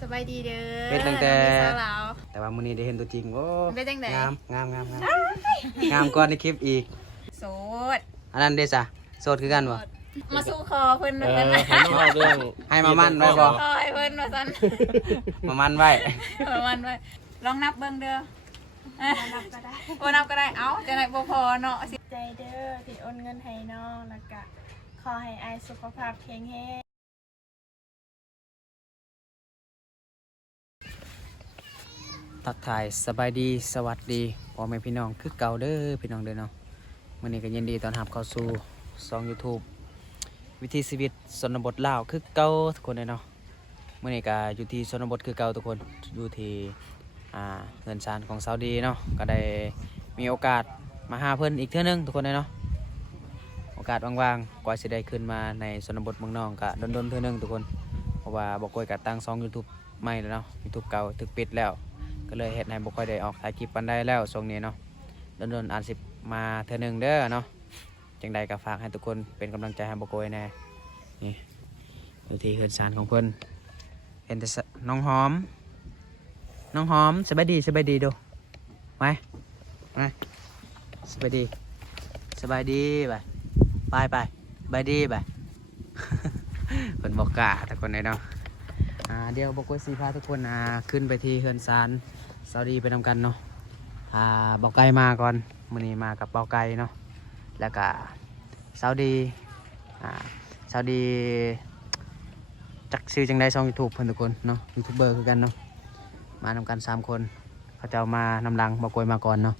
สบายดีเด้อเป็นตั้งแต่สาวลาว แต่ว่ามื้อนี้ได้เห็นตัวจริงโอ้เป็นจังใด งามงามงามงามงามกว่าในคลิปอีก โสด อันนั้นเด้ซะโสดคือกันบ่ มาสู้คอเพิ่นเอเหมือนอกันนะให้น้องเล่าเรื่องให้มามั่นไว้บ่ คอยเพิ่นว่าซั่นมามันไว้ ประมาณว่าลองนับเบิ่งเด้อนับก็ได้บ่นับก็ได้เอ้าจังได๋บ่พอเนาะสิใจเด้อที่โอนเงินให้น้องแล้วก็ขอให้อายสุขภาพแข็งแรง ทักทายสบายดีสวัสดีพ่อแม่พี่น้องคือเก่าเด้อพี่น้องเด้อเนาะมื้อนี้ก็ยินดีตอนรับเข้าสู่ช่อง YouTube วิถีชีวิตชนบทลาวคือเก่าทุกคนเลยเนาะมื้อนี้ก็อยู่ที่ชนบทคือเก่าทุกคนอยู่ที่อ่าเงินซานของซาอุดีเนาะก็ได้มีโอกาสมาหาเพิ่อนอีกเทื่อนึงทุกคนเลยเนาะโอกาสว่างๆกว่าสิได้ขึ้นมาในชนบทเมืองนองก็ดนๆเทื่อนึงทุกคนเพราะว่าบ่ค่อยก็ตั้งช่อง YouTube ใหม่แล้วเนาะ YouTube เก่าถึกปิดแล้ว ก็เลยเฮ็ดให้บ่ค่อยได้ออกถ่ายคลิปปันได้แล้วช่วงนี้เนาะโดนๆอาจสิมาเทื่อหนึ่งเด้อเนาะจังใดก็ฝากให้ทุกคนเป็นกำลังใจให้บ่โกยแน่นี่อยู่ที่เฮือนซานของเพิ่นเห็นแต่สะน้องหอม น้องหอมสบายดีสบายดีดูไปไปสบายดีสบายดีไปไปไปสบายดีไปเพิ่นบอกกล้าทุกคนเลยเนาะอ่าเดี๋ยวบอกว่าสีพาทุกคนอ่าขึ้นไปที่เฮือนซาน ซาดีไปนำกันเนาะอ่าเบาไก่มาก่อนมือนี้มากับเบาไก่เนาะแล้วก็ซาดีอ่าซาดีจักซื้อจังได้ช่องยูทูบเพิ่อนทุกคนเนาะยูทูบเบอร์คือกันเนาะมานำกันสามคนเขาจะามานำลังบอกวยมาก่อนเนาะ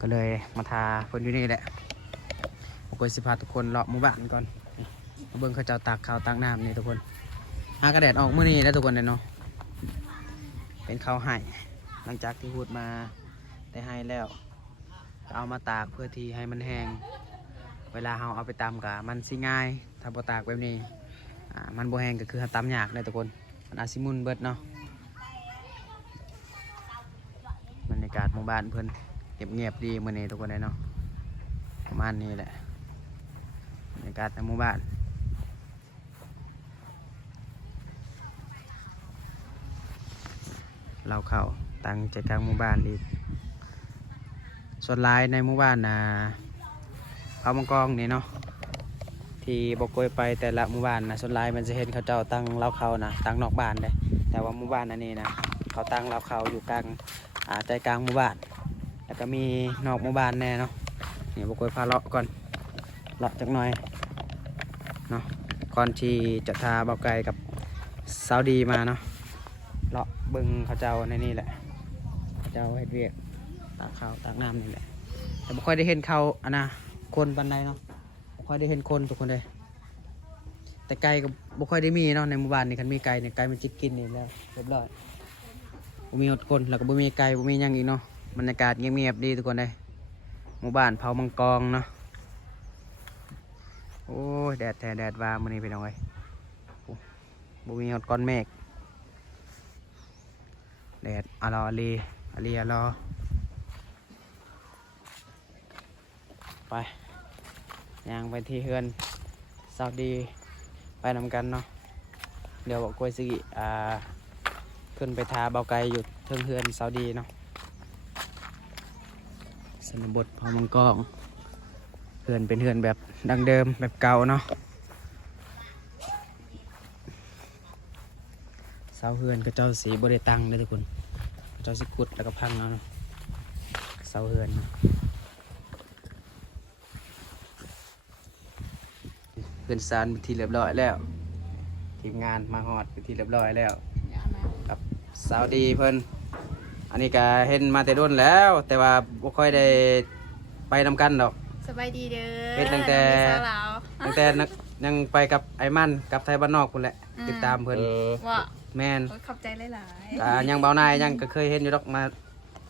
ก็เลยมาทาเพิ่นอยู่นี่แหละบอกวยสิพาทุกคนเลาะหมู่บ้านก่อนเบิ่งเขาเจ้าตากข้าวตากน้ำนี่ทุกคนหากระแดดออกเมื่อนี้แล้วทุกคนเลยเนาะเป็นข้าวไห่ หลังจากที่พูดมาได้ให้แล้วก็เอามาตากเพื่อที่ให้มันแห้งเวลาเราเอาไปตำกะมันสิง่ายถ้าบ่ตากแบบนี้มันบ่แห้งก็คือตำยากเลยทุกคนมันอาจสิมุนเบิดเนาะบรรยากาศหมู่บ้านเพิ่อนเงียบดีมื้อนี้ทุกคนเลยเนาะประมาณนี้แหละบรรยากาศในหมู่บ้านเราเข้า ตั้งใจกลางหมู่บ้านอีก ส่วนลายในหมู่บ้านนะเอามังกรนี่เนาะที่บกกยไปแต่ละหมู่บ้านนะส่วนลายมันจะเห็นเขาเจ้าตั้งเล้าเขานะตั้งนอกบ้านเลยแต่ว่าหมู่บ้านอันนี้นะเขาตั้งเล้าเขาอยู่กลางใจกลางหมู่บ้าน แล้วก็มีนอกหมู่บ้านแน่เนาะนี่บกกยพาเลาะก่อนเลาะจักหน่อยเนาะก่อนที่จะทาเบาไก่กับซาวดีมาเนาะเลาะบึงเขาเจ้าในนี่แหละ เจ้าเฮ็ดเวียกตากข้าวตากน้ำนี่แหละแต่ไม่ค่อยได้เห็นเขาอันนะคนปันใดเนาะไม่ค่อยได้เห็นคนทุกคนเลยแต่ไก่ก็ไม่ค่อยได้มีเนาะในหมู่บ้านนี่คันมีไก่เนี่ยไก่มันจิตกินนี่แล้วเรียบร้อยบ่มีอดคนแล้วก็บ่มีไก่บ่มีหยังอีกเนาะบรรยากาศเงียบๆดีทุกคนเลยหมู่บ้านเผามังกรเนาะโอ้แดดแท้แดดว่ามื้อนี้เป็นเอาไงโอ้บ่มีอดก้อนเมฆแดดอลออาลี อาลีอลอไปยางไปที่เฮือนซาอุดีไปนำกันเนาะเดี๋ยวบอกกล้วยสิอ่าขึ้นไปทาเบาไกลอยู่เทิงเฮือนซาอุดีเนาะสนบทพอมังกองเฮือนเป็นเฮือนแบบดังเดิมแบบเก่าเนาะเสาเฮือนก็เจ้าสีบริตังเลยทุกคน เจ้าสิกุดแล้วก็พังเอาเนาะเสาเฮือนเนาะเฮือนซานเป็นที่เรียบร้อยแล้ว ทีมงานมาฮอดเป็นที่เรียบร้อยแล้วกับสาวดีเพิ่นอันนี้ก็เห็นมาแต่รุ่นแล้ว แต่ว่าบ่ค่อยได้ไปนำกันดอกสบายดีเด้อเป็นตั้งแต่สาวลาวตั้งแต่นักยังไปกับไอ้มันกับไทยบ้านนอกพุ่นแหละอืมติดตามเพิ่นเออว่า แม่นโอ๊ยขอบใจหลายอ่ายังเบานายยังก็เคยเห็นอยู่ดอกมา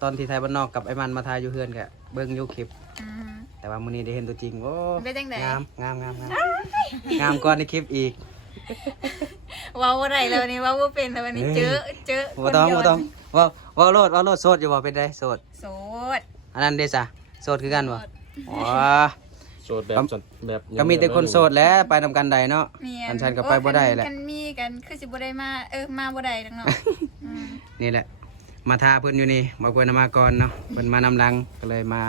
ตอนที่ไทยบ้านนอกกับไอ้มันมาทายอยู่เฮือนกะเบิ่งอยู่คลิป ๆอืมแต่ว่ามื้อนี้ได้เห็นตัวจริงโอ้เป็นจังใด งามงามงามงามงามกว่าในคลิปอีก เว้าบ่ได้แล้ววันนี้เว้าบ่เป็นแล้ววันนี้เฮ้ยเจอเจอบ่ต้องคนบ่ยนต้องเว่าเว่าโลดเว่าโลดโสดอยู่บ่เป็นไดโสด โสด อันนั้นเด้ซะโสดคือกันบ่โสดอ๋อ โสดแบบสดแบบก็มีแต่คนโสดแหล้วไปนำกันใดเนาะ เมียอันฉันก็ไปบ่ได้แหละ กันมีกันคือสิบ่ได้มาเออมาบ่ได้ดังเนาะอืมนี่แหละ มาทาเพิ่นอยู่นี่บ่ควรนำมาก่อนเนาะเพิ่นมานำหลังก็เลยมา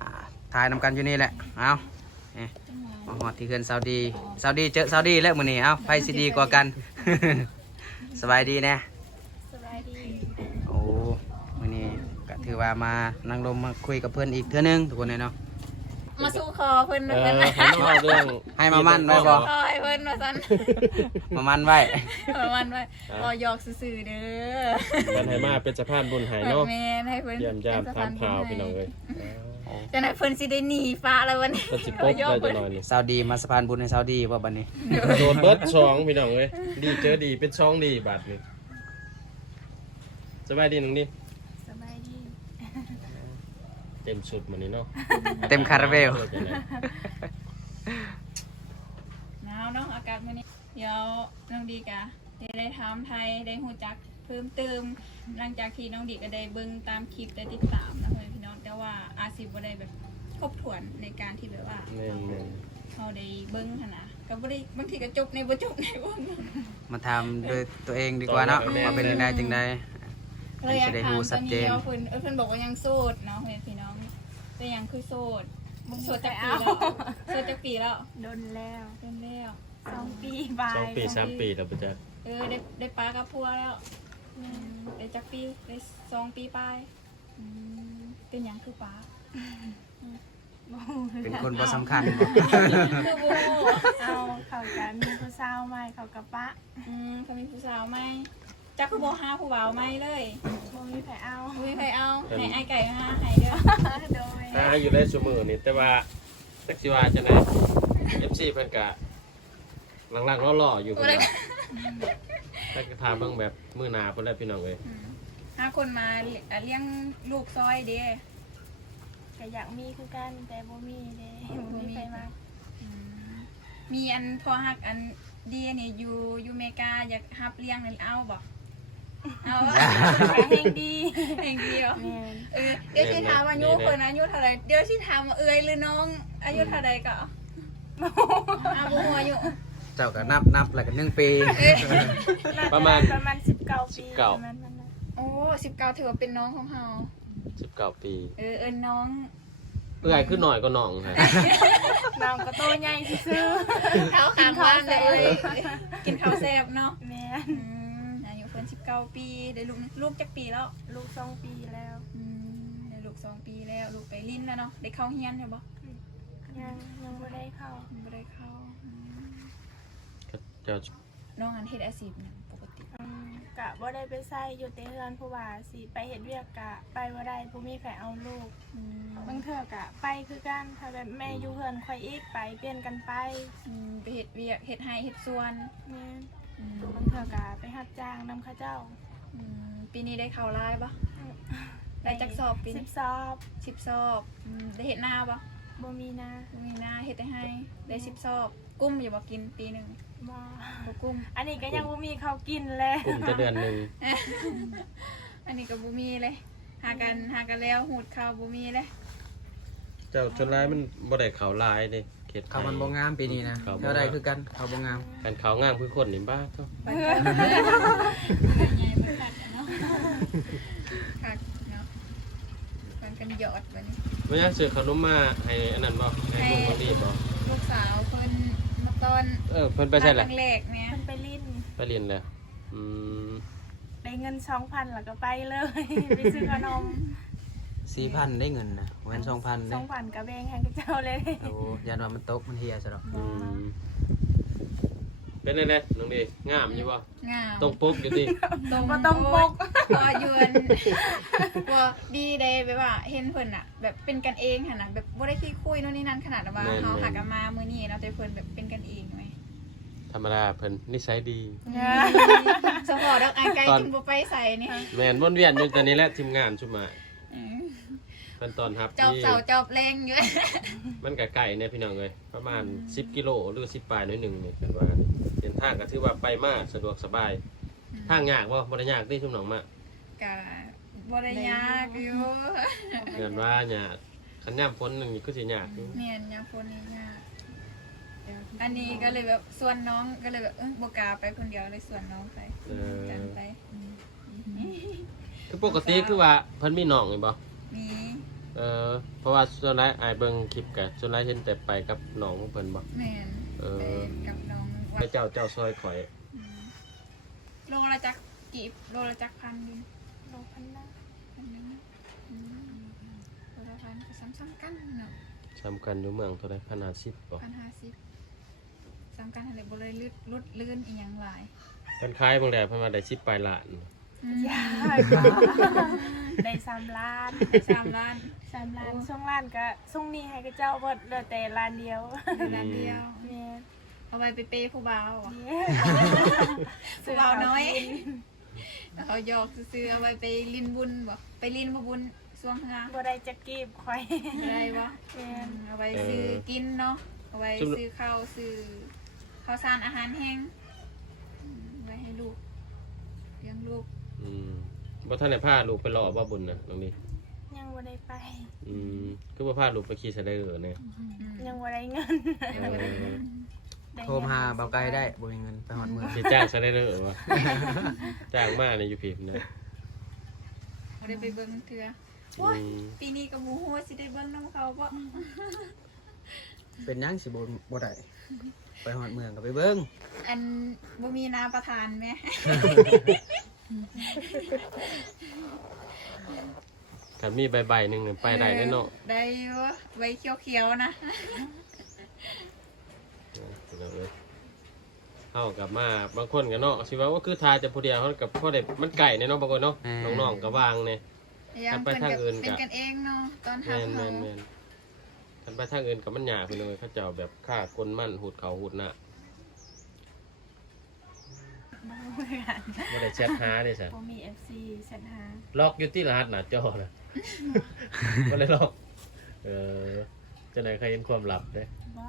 อ่าทายนำกันอยู่นี่แหละเอานี่มาฮอดที่เฮือนซาวดีซาวดีเจอซาวดีแล้วมื้อนี้เอ้าไผสิดีกว่ากัน สบายดีแน่สบายดีโอ้มื้อนี้ก็ถือว่ามานั่งลมมาคุยกับเพิ่นอีกเทื่อนึงทุกคนเลยเนาะ มาสู้คอเพิ่นเอเพิ่นอให้มาเรื่องให้มามั่นไว้บ่ คอยเพิ่นว่าซั่นมามันไว้ ประมาณว่าพอหยอกซื่อๆเด้อมันให้มาเป็นสะพานบุญใหายเนาะแม่นให้เพิ่นเยี่ยมยามถามข่าวพี่น้องเอ้ยจังได๋เพิ่นสิได้หนีฟ้าแล้ววันนี้ก็สิปบได้จะหน่อยนี่ซาวดีมาสะพานบุญในซาวดีว่าบัดนี้โดนเบิดสองพี่น้องเอ้ยดีเจอดีเป็นช่องดีบาดนี้สบายดีน้องนี่สบายดี เต็มสุดมื้อนี้เนาะเต็มคาราเบลเจอกันนะหนาวเนาะอากาศมื้อนี้เดี๋ยวน้องดีกะได้ได้ถามไทยได้ฮู้จักเพิ่มเติมหลังจากที่น้องดีก็ได้เบิ่งตามคลิปได้ติดตามนะเพื่อนพี่น้องแต่ว่าอาจสิบ่ได้แบบครบถ้วนในการที่แบบว่าแม่นแม่นเขาได้เบิ้งหั่นนะก็บ่ได้บางทีก็จบในบ่จบในบ่งมาทำโดยตัวเองดีกว่าเนาะว่าเป็นยังไงจังไดเลยอยากจะได้ถามรู้ตชัอนดเจนี้นว่าเพิ่นเออเพิ่นบอกว่ายังโสดเนาะเพื่อนพี่ น้องแต่ยังคือโสดโสดจักปีแล้วโสดจักปีแล้วโดนแล้วเป็นแล้วสองปีบายสองปีสามปีแล้วปะจ๊ะเออได้ได้ปลากับพัวแล้วอืมได้จักปีได้สองปีปลายอืมเป็นหยังคือปลาเป็นคนบ่สำคัญบ่คือบ่เอาเขากันมีผู้สาวใหม่เขากับปะอืมเขามีผู้สาวไหม จักคือบ่หาผู้บ่าวไหมเลยบ่มีใครเอาอุ้ยใครเอาให้ไอ้ไก่หาให้เด้อโดยถ้าอยู่ได้ซุมื้อนี่แต่ว่าจักสิว่าจังได๋ FC เพิ่นก็หลังๆล่อๆอยู่เพิ่นว่าแต่ก็ถามเบิ่งแบบมื้อหน้าเพิ่นแหล้วพี่น้องเอ้ยอืมห้าคนมาเลี้ยอะเลี้ยงลูกซอยเด้ก็อยากมีคือกันแต่บ่มีเด้บ่มีใครมาอืมมีอันพอหักอันดีนี่อยู่อยู่อเมริกาอยากฮับเลี้ยงนี่เอาบ่ เอาเพลงดีเองเดียวแม่นเออเดี๋ยวสิถามอายุคนอายุเท่าไหร่เดี๋ยวสิถามว่าเอ้ยหรือน้อง อายุเท่าไหร่ก็เอาอาบุหัวอายุเจ้าก็นับนับแล้วก็หนึ่งปีประมาณประมาณ19ปี19ประมาณนั้นนะโอ้สิบเก้าถือว่าเป็นน้องของเฮา19ปี เออเอินน้องเอื้อยขึ้นหน่อยก็น้องฮะน้องก็โตใหญ่ซื่อเท้าขางบ้านเลยกินข้าวแซ่บเนาะๆแม่ สิบเก้าปีได้ลูกลูกจักปีแล้วลูกสองปีแล้วอืมได้ลูกสองปีแล้วลูกไปลิ้นแล้วเนาะได้เข้าเฮียนใช่ปะยังยังบ่ได้เข้าไม่ได้เข้าอืมเจ้าน้องอันเฮ็ดอาชีพเนี่ยปกติอืมกะบ่ได้ไปใส่อยู่แต่เฮือนเพราะว่าสิไปเฮ็ดเวียกกะ ไปบ่ได้บ่มีใครเอาลูกอืมบางเทื่อกะ ไปคือกันถ้าแบบแม่อยู่เฮือนค่อยอีกไปเปลี่ยนกันไปอืมไปเฮ็ดเวียกเฮ็ดไห้เฮ็ดสวนแม่นอืม บางเทื่อกะไปรับจ้างนำเข้าเจ้าอืมปีนี้ได้เข้าลายปะได้จักสอบปีสินี้บสอบสิบสอบอืมได้เฮ็ดหน้าปะบ่มีนะมีหน้าเฮ็ดได้ให้ได้สิบสอบ กุ้มอย่าบอกกินปีหนึ่งบ่บ่กุ้ม อันนี้ก็ยังบ่มีข้าวกินเลยกลุ่มจะเดือนหนึ่งอันนี้ก็บ่มีเลย หากันหากันแล้วหูดข้าวบ่มีเลย เจ้าชนร้ายมันบ่ได้เขาลายเด้ เขตไทยเขามันบ่งามปีนี้นะเขาบ่งาม เท่าใดคือกันเขาบ่งามกันเขางามคือคนนี่บ้าก็ไปกันใหญ่เบิ่งคักเนาะคักเนาะกันกันหยอดบัดนี้ไม่อยากซื้อขนมมาให้อันนั้นบ่ให้ลูกคนนี้บ่ลูกสาวเพิ่นมาตอนเออเพิ่นไปใช่แหละครั้งแรกเนี่ยมันไปลิ้นไปเรียนแล้วอืมได้เงิน2,000แล้วก็ไปเลย ไปซื้อขนม 4,000ได้เงินนะเงิน2,000เด้2,000ก็แบ่งให้กับเจ้าเลยโอ้ยันว่ามันตกมันเฮียซะดอกอืมเป็นไงเนี่ยน้องดีงามอยู่บ่งาม ต้องปุ๊บอยู่ดิตรงบ่ต้องปกว่าอยวนว่าดีเด้แบบว่าเห็นเพิ่นอะแบบเป็นกันเองหั่นน่ะแบบบ่ได้ขี้คุยโน่นนี่นั่นขนาดว่าเฮาหากันมามื้อนี้เนาะแต่เพิ่นแบบเป็นกันเองไหมธรรมดาเพิ่นนิสัยดีสปอร์ตดอกอายไก่ตอนกินบ่ไปใส่นี่ แม่นวนเวียนอยู่แต่นี้แหละทีมงานชุมมาอืม เพิ่นตอนรับจอบที่เสาจอบแรงอยู่ มันก็ไกลเนี่ยพี่น้องเอ้ยประมาณ 10 กิโลหรือ 10ปลายหน่อยหนึงนี่เพิ่นว่าเดินทางก็ถือว่าไปมาสะดวกสบาย ทางยากบ่บ่ได้ยากที่ชุมหนองมาก็บ่ได้ยากอยู่เรียนว่าหยากขขันยามฝนนี่คือสิยากอยู่เมียนยามฝนนี่ยากอันนี้ก็เลยแบบส่วนน้องก็เลยแบบเออบกล้าไปคนเดียวเลยส่วนน้องไปเออกันไปคือปกติคือว่าเพิ่นมีน้องนี่บ่มี เออเพราะว่าส่วนหลายอายเบิ่งคลิปกะส่วนหลายเห็นแต่ไปกับน้องของเพิ่นบ่ แม่นเออ ไปกับน้องไปเจ้าเจ้าซอยข่อย อืมโลละจักกีบโลละจักพันดินโลพันหน้าพันหนึงนะอืมโลละพันก็ซ้ำๆกันเนาะสำคัญอยู่เมืองเท่าใด1,050บ่พันห้าสิบซ้ำกันอะไรบ่เลยลุดลุดลื่นอีหยังหลาย เพิ่นขายบางแดดเพิ่นว่าได้10ปลายล้านอืม ยากกว่าได้สามล้านสามล้านสามล้านช่วงล้านก็ส่งหนี้ให้กับเจ้าเบิดเหลือแต่ล้านเดียวล้านเดียวแม่เอาไว้ไปเปย์ผู้บ่าวอะเนี่ยผู้บ่าวน้อยเขาหยอกซื้อๆเอาไว้ไปลินบุญบ่ไปลินบ่บุญสวงเฮือบ่ได้จะกีบข่อยได้บ่แม่อืมเอาไว้ซื้อกินเนาะเอาไว้ซื้อข้าวซื้อข้าวสารอาหารแห้งอืมไว้ให้ลูกเลี้ยงลูก อืมบ่ทันได้พาลูกไปรอบ่บุญน่ะน้องนี่ยังบ่ได้ไป อืมคือบ่พาลูกไปขี่สไลเดอร์เนี่ยอืมยังบ่ได้เงินเออได้โทรมาหาเบาไกลได้บ่มีเงินไปหอดเมืองสิจ้างสไลเดอร์วะจ้างมาในยูพีนะบ่ได้ไปเบิ่งเทื่ออืมปีนี้ก็บ่ฮู้ว่าสิได้เบิ่งนํเขาบ่เป็นหยังสิบ่บ่ได้ไปหอดเมืองก็ไปเบิ่งอันบ่มีน้ำประทานไหม คันมีใบๆหนึงเนี่ยไปได้แน่เนาะได้อยู่ใบเขียวๆนะเอาเลยเข้ากับมาบางคนกันเนาะสิว่าว่าคือทาจะผู้เดียวเขากับพ่อเด็มันไก่เนี่ยเนาะบางคนเนาะน้องๆกับวางเนี่ยยังไปเพิ่นทางก็อื่นเป็นกะกันเองเนาะตอนแมหักนแมเขานแมนคันไปทางอื่นกับมันหยาไปเลยเขาเจ้าแบบฆ่าคนมั่นหูดเขาหูดหน้า บ่รู้กันไม่ได้แชทหาเลยสันบ่มี FC สัญหาล็อกอยู่ที่รหัสหน้าจอนะไม่ได้ล็อก เออจะไหนใครเห็นความลับเด้บ่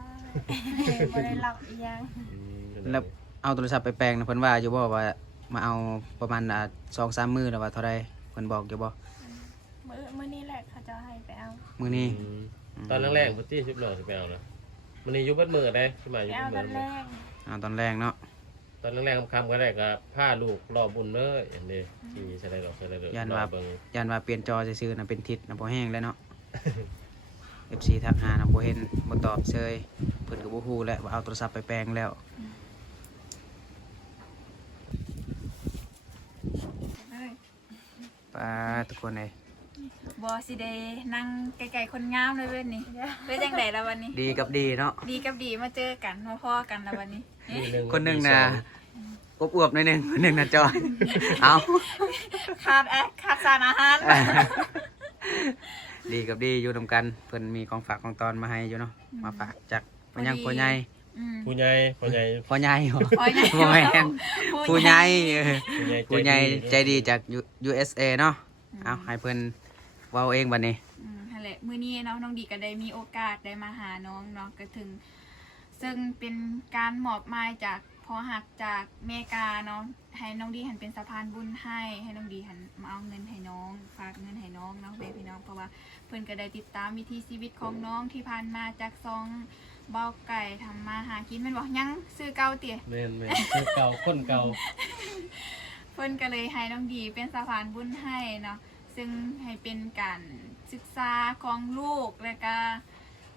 บ่ได้หลอกอีหยังอืมแล้ว เอาโทรศัพท์ไปแปลงนะเพิ่นว่าอยู่บ่ว่ามาเอาประมาณอ่า2-3มื้อแล้วว่าเท่าใดเพิ่นบอกอยู่บ่มื้อมื้อนี้แหละเขาจะให้ไปเอามื้อนี้อืมตอนแรกๆพุทธิชิบหล่อสิไปเอานะมันนี่อยุบเบิดมือได้ขึ้นมาอไปยุบเอาเบิตอดนมืแรอกเอาตอนแรกเนาะต อนแรกๆคำๆก็ได้ก็ผ้าลูกรอบุญเลยเห็นดิที่ใส่ได้ดอกใส่ได้ดอกยันว่า เบิ่งยันว่าเปลี่ยนจอซื่อๆน่ะเป็นทิศน่ะบ่แห้งแล้วเนาะ FC ทักหาน่ะบ่เห็นบ่ตอบเฉยเพิ่นก็บ่ฮู้แหละว่าเอาโทรศัพท์ไปแปลงแล้วเอ้ยป้าทุกคนเอ้ยบ่สิได้นั่งไกลๆคนงามเลยเว้ยนี่เป็นจังไดล่ะวันนี้ ดีกับดีเนาะ ดีกับดีมาเจอกันมาพ้อกันแล้ววันนี้เอ๊ะมีคนหนึ่งมีนะ สออวบๆหน่อยหนึงคนหนึงน่ะจอยเอาขาดแอะขาดสารอาหารดีกับดีอยู่นำกัน เพิ่นมีของฝากของตอนมาให้อยู่เนาะมาฝากจากพ่อยังพ่อใหญ่อืมผู้ใหญ่ผู้ใหญ่พ่อใหญ่บ่พ่อใหญ่บ่แม่นผู้ใหญ่เออผู้ใหญ่ผู้ใหญ่ใจดีจาก U- USA เนาะเอาให้เพิ่นเว้าเองบัดนี้อืมนั่นแหละมื้อนี้เนาะน้องดีก็ได้มีโอกาสได้มาหาน้องเนาะก็ถึง ซึ่งเป็นการมอบหมายจาก พอหักจากเมกาเนาะให้น้องดีหันเป็นสะพานบุญให้ ให้น้องดีหันมาเอาเงินให้น้อง ฝากเงินให้น้องเนาะเว้ยพี่น้องเพราะว่าเพิ่นก็ได้ติดตามวิถีชีวิตของน้องที่ผ่านมาจากซองเบาไก่ทำมาหากินแม่นบ่ยังซื้อเก่าเตี่ยแม่นแม่นคือเก่าคนเก่า เพิ่นก็เลยให้น้องดีเป็นสะพานบุญให้เนาะซึ่งให้เป็นการศึกษาของลูกแล้วก็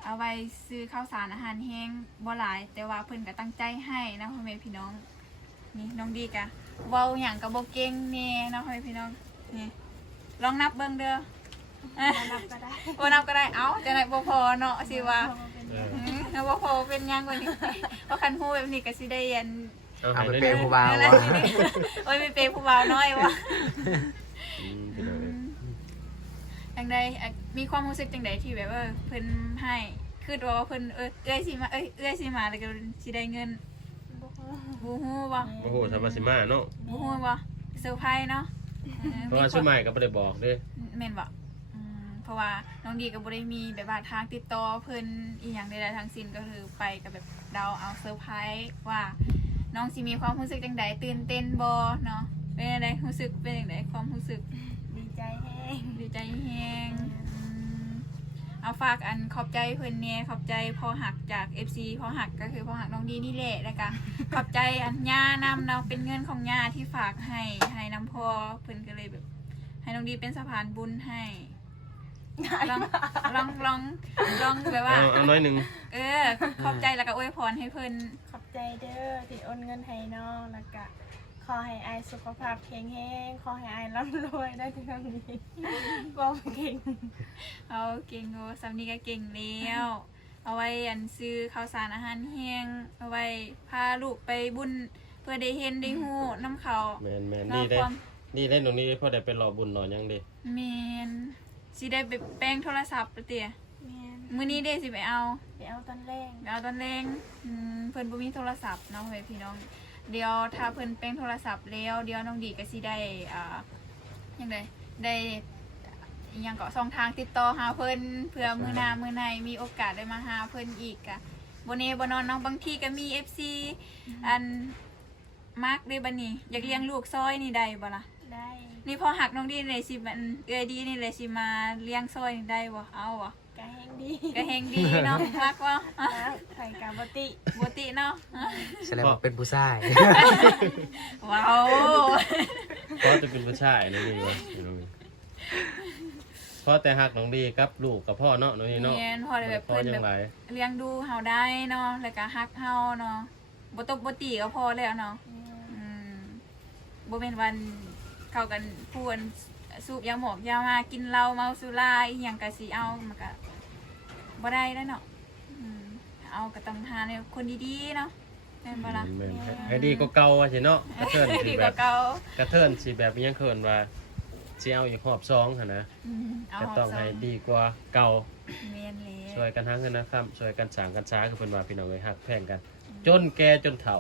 เอาไว้ซื้อข้าวสารอาหารแห้งบ่หลาย แต่ว่าเพิ่นก็ตั้งใจให้นะพ่อแม่พี่น้องนี่น้องดีกะเว้าหยังก็บ่เก่งแน่เนาะพ่อแม่พี่น้องนี่ลองนับเบิ่งเด้ออะมารับก็ได้บ่นับก็ได้เอ้าจังได๋บ่พอเนาะสิว่าเอออืมแล้วบ่พอเป็นหยังกว่านี้ว่าคันฮู้แบบนี้ก็สิได้เรียนเอาไปให้เปได้ย์ผู้บ่าวนั่นแหละบ่สิได้โอ้ยไปเปย์ผู้บ่าวน้อยวะ อืมพี่น้องเอ้ย จังใดอะมีความรู้สึกจังใดที่แบบว่าเพิ่นให้คือว่าเพิ่นเอ้ยเอ้ยสิมาเอ้ยเอ้ยสิมาแล้วก็สิได้เงินบ่ฮู้บ่ฮู้บ่โอ้โหธรรมสิมาเนาะบ่ฮู้บ่เซอร์ไพรส์เนาะออเพราะว่าช่วงใหม่ก็ไม่ได้บอกเด้อแม่นบ่อืมเพราะว่าน้องดีก็บ่ได้มีแบบว่าทางติดต่อเพิ่นอีหยังใดๆทั้งสิ้นก็คือไปกับแบบเดาเอาเซอร์ไพรส์ว่าน้องสิมีความรู้สึกจังใดตื่นเต้นบ่เนาะเป็นจังไดรู้สึกเป็นจังไดความรู้สึก ดีใจแฮงดีใจแฮงอืมเอาฝากอันขอบใจเพิ่นเนี่ยขอบใจพอหักจาก FC พอหักก็คือพอหักน้องดีนี่แหละแล้วก็ขอบใจอันย่านำเนาะเป็นเงินของย่าที่ฝากให้ให้น้ำพอเพิ่นก็เลยแบบ ให้น้องดีเป็นสะพานบุญให้ลองลองลองลองแบบว่า เอาเอาน้อยหนึ่งเออ ขอบใจแล้วก็อวยพรให้เพิ่นขอบใจเด้อที่โอนเงินให้น้องแล้วก็ข อให้อายสุขภาพแข็งแรงขอให้อายร่ำรวยได้ที่ทางนี้บอกเก่งเอาเก่งโอ้สำนีก็เก่งแล้วเอาไว้อันซื้อข้าวสารอาหารแห้งเอาไว้พาลูกไปบุญเพื่อได้เห็นได้ฮู้น้ำเขาแมนแมนเนาะนี่ได้ความนี่ได้ตรงนี้พอได้ไปรอบุญรอยังเด้แมนสิได้ไปแป้งโทรศัพท์ไปเตี่ยแม่นมื้อนี้ได้สิไปเอา ไปเอาตอนแรกไปเอาตอนแรงอืมเพิ่นบ่มีโทรศัพท์เนาะเว้ยพี่น้อง เดี๋ยวถ้าเพิ่นแป้งโทรศัพท์แล้วเดี๋ยวน้องดีก็สิได้อ่ายังไงได้อิหยังเกาะช่องทางติดต่อหาเพิ่นเพื่อมื้อหน้ามื้อในมีโอกาสได้มาหาเพิ่นอีกอะบ่แน่บ่นอนเน้องบางทีก็มี FC อันมักเด้บัดนี้ อยากเลี้ยงลูกซอยนี่ได้บ่ล่ะ ได้ นี่พอหักน้องดีเลยสิมันเออดีนี่เลยสิมาเลี้ยงซอยนี่ได้บ่เอาบ่กะแห้ง ดีก็แฮงดีเนาะมักบ่นะไข่กาบติบ่ติเนาะแสดงว่าเป็นผู้ชายว้าวเพราะจะเป็นผู้ชายนะนี่วะพี่น้องเพราะแต่หักน้องดีกับลูกกับพ่อเนาะน้องนี่เนาะเนียนพอได้แบบพ่อเพิ่นยัแบงบไรเลี้ยงดูเฮาได้เนาะแล้วก็ฮักเฮาเนาะบ่ตกบ่ตีก็พอแล้วเนาะอืมบ่แม่นวันเข้ากันพูนสูบยาหมอกยามากินเหล้าเมาสุราอีหยังก็สิเอามันก็ บ่ได้แล้วเนาะอืมเอาก็ต้องหาเนี่ยคนดีๆเนาะแม่นบ่ล่ะแม่นให้ดีก็เก่าว่าสิเนาะกระเทินสิดีแบกว่าบเก่ากระเทินสิแบบยังเคินว่าสิเอาอีกหอบซองหั่นนะอืมเอาก็หอต้องมให้ซองดีกว่าเก่าแม่นแล้วช่วยกันหาเงินนะครับช่วยกันสร้างกันช้าคือเพิ่นว่าพี่น้องเอ้ยฮักแพงกัน จนแก่จนเฒ่า